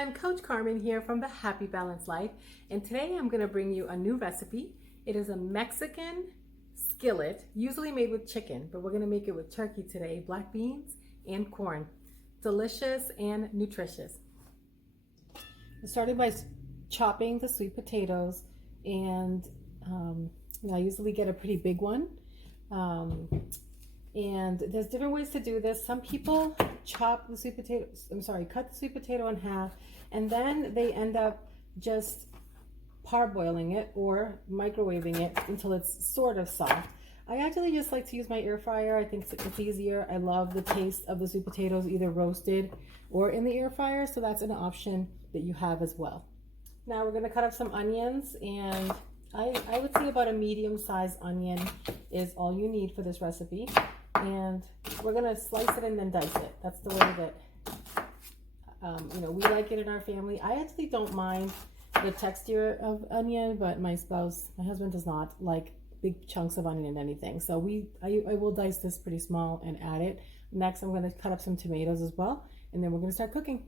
everyone, Coach Carmen here from the Happy Balanced Life, and today I'm going to bring you a new recipe. It is a Mexican skillet, usually made with chicken, but we're going to make it with turkey today, black beans and corn. Delicious and nutritious. I started by chopping the sweet potatoes, and I usually get a pretty big one. And there's different ways to do this. Some people chop the sweet potatoes, cut the sweet potato in half, and then they end up just parboiling it or microwaving it until it's sort of soft. I actually just like to use my air fryer. I think it's easier. I love the taste of the sweet potatoes, either roasted or in the air fryer, so that's an option that you have as well. Now we're gonna cut up some onions, and I would say about a medium-sized onion is all you need for this recipe. And we're gonna slice it and then dice it. That's the way that we like it in our family. I actually don't mind the texture of onion, but my husband does not like big chunks of onion in anything. So I will dice this pretty small and add it. Next, I'm gonna cut up some tomatoes as well, and then we're gonna start cooking.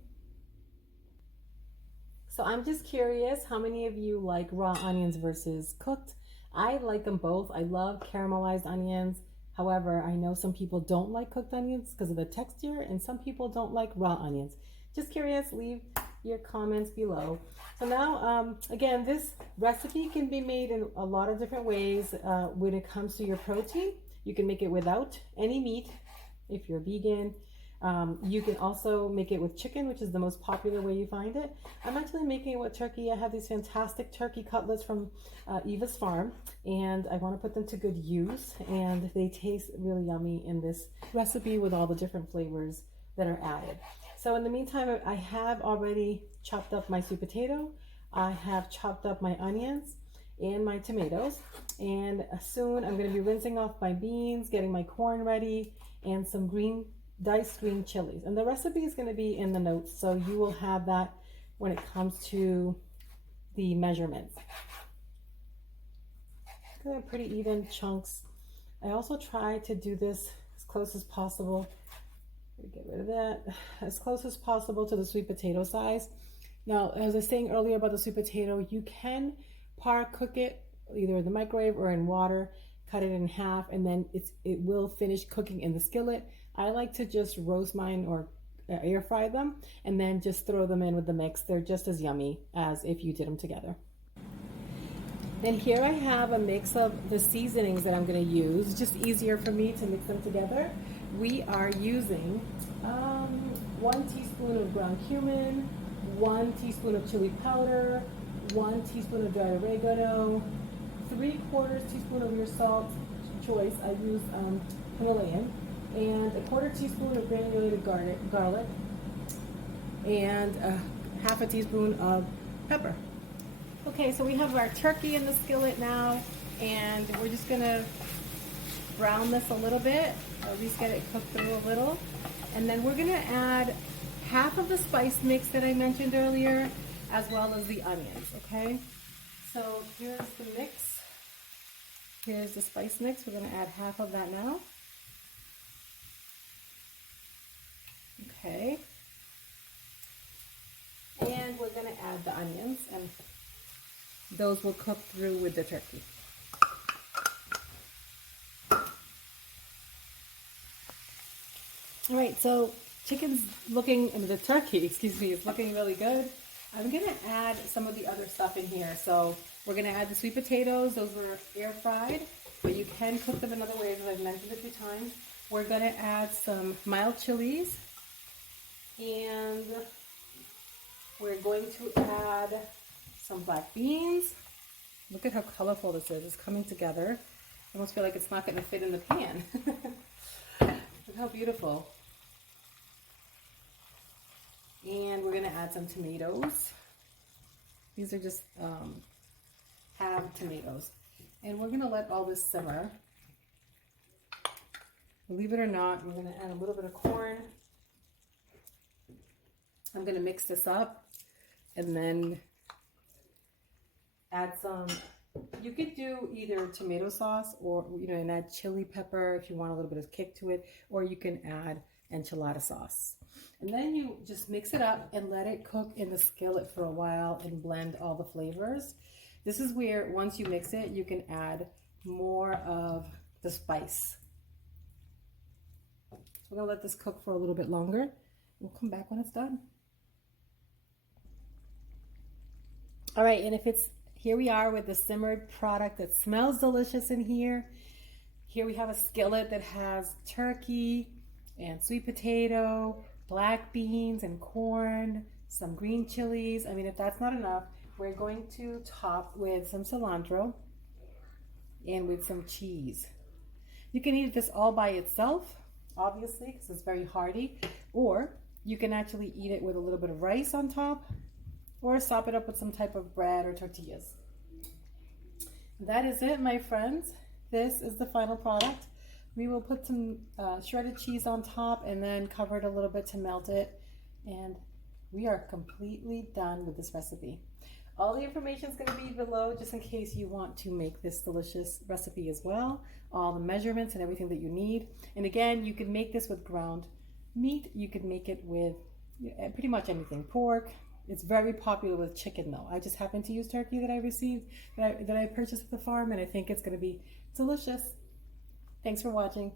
So I'm just curious, how many of you like raw onions versus cooked? I like them both. I love caramelized onions. However, I know some people don't like cooked onions because of the texture, and some people don't like raw onions. Just curious, leave your comments below. So now, again, this recipe can be made in a lot of different ways. When it comes to your protein, you can make it without any meat if you're vegan. You can also make it with chicken, which is the most popular way you find it. I'm actually making it with turkey. I have these fantastic turkey cutlets from Eva's farm, and I want to put them to good use, and they taste really yummy in this recipe with all the different flavors that are added. So in the meantime, I have already chopped up my sweet potato. I have chopped up my onions and my tomatoes, and soon I'm going to be rinsing off my beans, getting my corn ready, and some diced green chilies. And the recipe is going to be in the notes, so you will have that when it comes to the measurements. Pretty even chunks. I also try to do this as close as possible. Get rid of that. As close as possible to the sweet potato size. Now, as I was saying earlier about the sweet potato, you can cook it either in the microwave or in water. Cut it in half, and then it will finish cooking in the skillet. I like to just roast mine or air fry them, and then just throw them in with the mix. They're just as yummy as if you did them together. And here I have a mix of the seasonings that I'm going to use. It's just easier for me to mix them together. We are using 1 teaspoon of ground cumin, 1 teaspoon of chili powder, 1 teaspoon of dried oregano, 3/4 teaspoon of your salt choice. I use Himalayan, and 1/4 teaspoon of granulated garlic, and 1/2 teaspoon of pepper. Okay, so we have our turkey in the skillet now, and we're just gonna brown this a little bit, or at least get it cooked through a little. And then we're gonna add half of the spice mix that I mentioned earlier, as well as the onions, okay? So here's the mix. Here's the spice mix. We're gonna add half of that now. Okay. And we're gonna add the onions, and those will cook through with the turkey. All right, so the turkey, is looking really good. I'm gonna add some of the other stuff in here. So we're gonna add the sweet potatoes. Those were air fried, but you can cook them in other ways, as I've mentioned a few times. We're gonna add some mild chilies, and we're going to add some black beans. Look at how colorful this is. It's coming together. I almost feel like it's not gonna fit in the pan. Look how beautiful. And we're gonna add some tomatoes. These are just halved tomatoes. And we're gonna let all this simmer. Believe it or not, we're gonna add a little bit of corn. I'm gonna mix this up, and then add some, you could do either tomato sauce or, and add chili pepper if you want a little bit of kick to it, or you can add enchilada sauce. And then you just mix it up and let it cook in the skillet for a while and blend all the flavors. This is where once you mix it, you can add more of the spice. So we're gonna let this cook for a little bit longer. We'll come back when it's done. All right, and here we are with the simmered product that smells delicious in here. Here we have a skillet that has turkey and sweet potato, black beans and corn, some green chilies. I mean, if that's not enough, we're going to top with some cilantro and with some cheese. You can eat this all by itself, obviously, because it's very hearty, or you can actually eat it with a little bit of rice on top, or sop it up with some type of bread or tortillas. That is it, my friends. This is the final product. We will put some shredded cheese on top and then cover it a little bit to melt it. And we are completely done with this recipe. All the information is going to be below just in case you want to make this delicious recipe as well. All the measurements and everything that you need. And again, you can make this with ground meat. You could make it with pretty much anything. Pork. It's very popular with chicken though. I just happen to use turkey that I received, that I purchased at the farm, and I think it's going to be delicious. Thanks for watching.